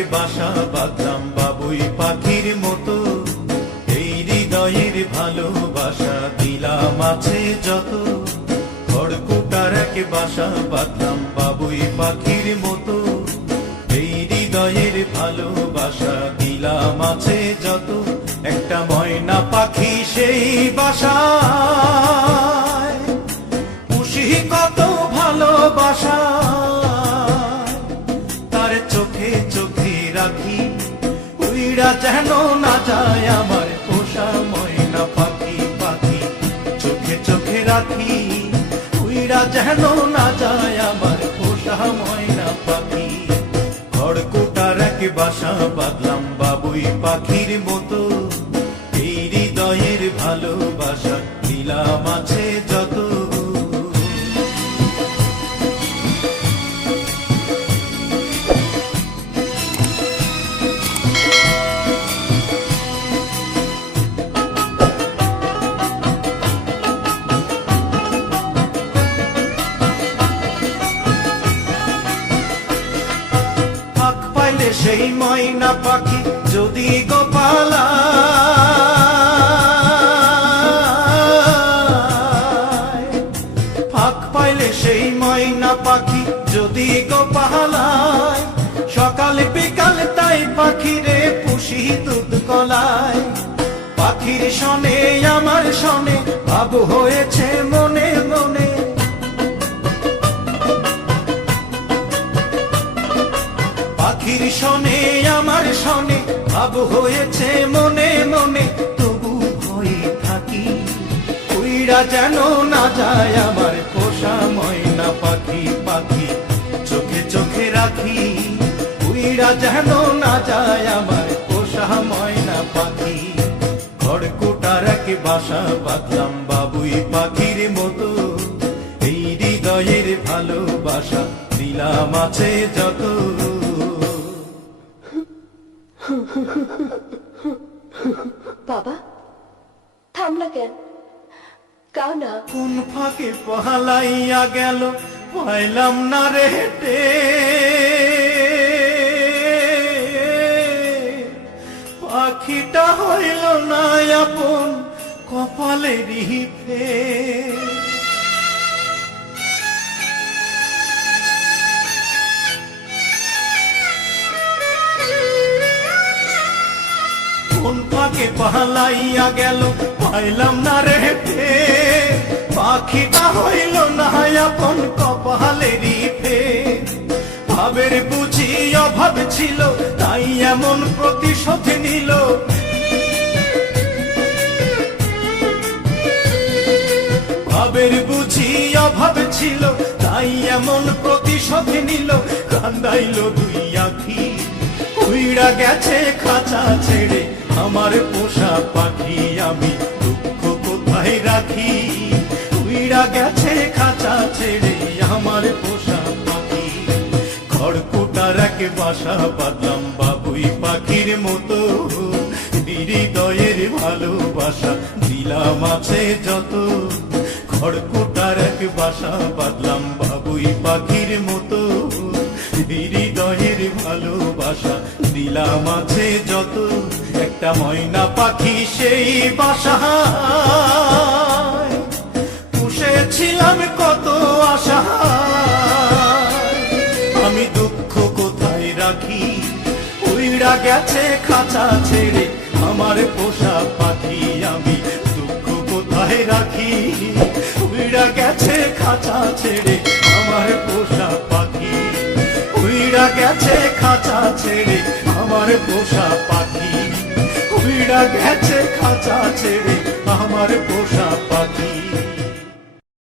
এক বাসা বাঁধলাম বাবুই পাখির মতো, এই হৃদয়ের ভালোবাসা দিলাম আছে যত। খড়কুটার এক বাসা বাঁধলাম বাবুই পাখির মতো, এই হৃদয়ের ভালোবাসা দিলাম আছে যত। একটা ময়না পাখি সেই বাসায়, পুষি কত ভালোবাসা, তার চোখে চোখে রাখি, উইরা যেন না যায় আমার পোষা ময়না পাখি। পাখি চোখে চোখে রাখি, উইরা যেন না যায় আমার পোষা ময়না পাখি। খড়কুটার এক বাসা বাঁধলাম বাবুই পাখির মতো, এই হৃদয়ের ভালোবাসা দিলাম আছে যত। সেই ময়না পাখি যদি গোপালা, ফাঁক পাইলে সেই ময়না পাখি যদি গোপালায়, সকাল বিকাল তাই পাখিরে পুষি দুধ কলায়। পাখির শনে আমার শনে ভাব হয়েছে মনে মনে, পাখির শনে আমার শনে ভাব হয়েছে মনে মনে। তবু ভয়ে থাকি, উইরা যেন না যায় আমার পোষা ময়না পাখি। পাখি চোখে চোখে রাখি, উইরা যেন না যায় আমার পোষা ময়না পাখি। খড়কুটার এক বাসা বাঁধলাম বাবুই পাখির মতো, এই হৃদয়ের ভালোবাসা দিলাম আছে যত। বাবা থামলা কেন? কাও না। কোন ফাঁকে পহালাইয়া গেল পাইলাম না রে হেঁটে, পাখিটা হইল না আপন কপালেরই ফের। কোন ফাঁকে পালাইয়া গেল পাইলাম না রে ফের, পাখিটা হইল না আপন কপালেরই ফের। ভাবের বুঝি অভাব ছিল তাই এমন প্রতিশোধ নিল, ভাবের বুঝি অভাব ছিল তাই এমন প্রতিশোধ নিল। কান্দাইল দুই আখি, উইরা গেছে খাঁচা ছেড়ে আমার পোষা পাখি। আমি দুঃখ কোথায় রাখি, উইরা গেছে খাঁচা ছেড়ে আমার পোষা পাখি। খড়কুটার এক বাসা বাঁধলাম বাবুই পাখির মতো, হৃদয়ের ভালোবাসা দিলাম আছে যত। খড়কুটার এক বাসা বাঁধলাম বাবুই পাখির মতো, হৃদয়ের ভালোবাসা দিলাম আছে যত। একটা ময়না পাখি সেই বাসায়, পুষেছিলাম কত আশা, আমি দুঃখ কোথায় রাখি, উইরা গেছে খাঁচা ছেড়ে আমার পোষা পাখি। আমি দুঃখ কোথায় রাখি, উইরা গেছে খাঁচা ছেড়ে আমার পোষা পাখি। উইরা গেছে খাঁচা ছেড়ে আমার পোষা পাখি, উইরা গেছে খাঁচা ছেড়ে আমার পোষা পাখি।